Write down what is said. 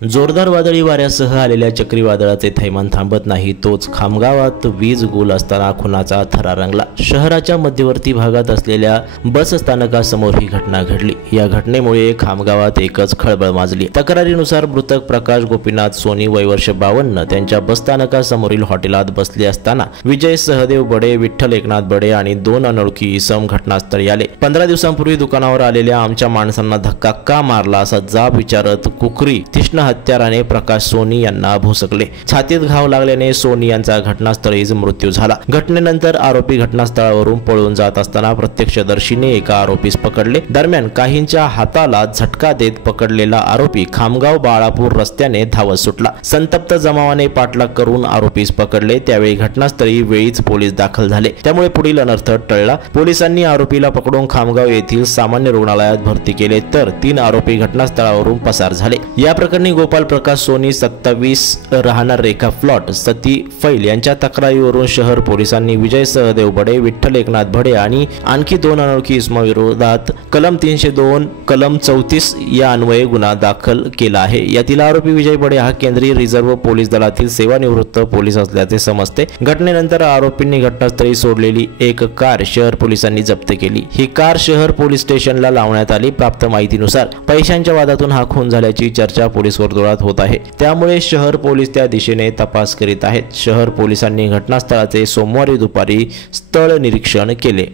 जोरदार वादळी वाऱ्यासह आलेल्या चक्रीवादळाचे थैमान थांबत नाही, तोच खामगावात वीज गुल असताना खुनाचा थरा रंगला। शहराच्या मध्यवर्ती भागात असलेल्या बस स्थानकासमोर ही घटना घडली। या घटनेमुळे खामगावात एकच खळबळ माजली। तक्रारीनुसार मृतक प्रकाश गोपीनाथ सोनी वय वर्ष 52 त्यांच्या बस स्थानकासमोरील हॉटेलात बसले असताना विजय सहदेव बडे, विठ्ठल एकनाथ बडे आणि 2 अनोळखी इसम घटनास्थळी आले। 15 दिवसांपूर्वी दुकानावर आलेल्या आमच्या माणसांना धक्का का मारला असा जाब विचारत कुकरी तीक्ष्ण हत्याराने प्रकाश सोनी यांना भोसकले। छातीत घाव लागल्याने सोनी यांचा घटनास्थळीच मृत्यू झाला। घटनेनंतर आरोपी घटनास्थळावरून पळून जात असताना प्रत्यक्षदर्शीने एका आरोपीस पकडले। दरम्यान काहींच्या हाताला झटका देत पकडलेला आरोपी खामगाव बाळापूर रस्त्याने धावत सुटला। संतप्त जमावाने पाठलाग करून आरोपीस पकडले। त्यावेळी घटनास्थळी वेळीच पोलीस दाखल झाले, त्यामुळे पुढील अनर्थ टळला। पोलिसांनी आरोपीला पकडून खामगाव येथील सामान्य रुग्णालयात भरती केले, तर 3 आरोपी घटनास्थळावरून पसार झाले। या प्रकरणी गोपाल प्रकाश सोनी 27 राहणार रेखा प्लॉट सती फैल यांच्या तक्रारीवरून शहर पोलिसांनी विजय सहदेव बडे, विठ्ठल एकनाथ बडे आणि आणखी 2 अनोळखी इसमाविरोधात कलम 302 कलम 34 या अन्वये गुन्हा दाखल केला आहे। यातील आरोपी विजय बडे हा केंद्रीय रिझर्व्ह पोलीस दलातील सेवानिवृत्त पोलीस असल्याचे समजते। घटनेनंतर आरोपींनी घटनास्थळी सोडलेली एक कार शहर पोलिसांनी जप्त केली। ही कार शहर पोलीस स्टेशनला लावण्यात आली। प्राप्त माहितीनुसार पैशांच्या वादातून हा खून झाल्याची चर्चा पोलीस वर्तुळात होत आहे, त्यामुळे शहर पोलीस त्या दिशेने तपास करीत आहेत। शहर पोलिसांनी घटनास्थळाचे सोमवारी दुपारी स्थळ निरीक्षण केले।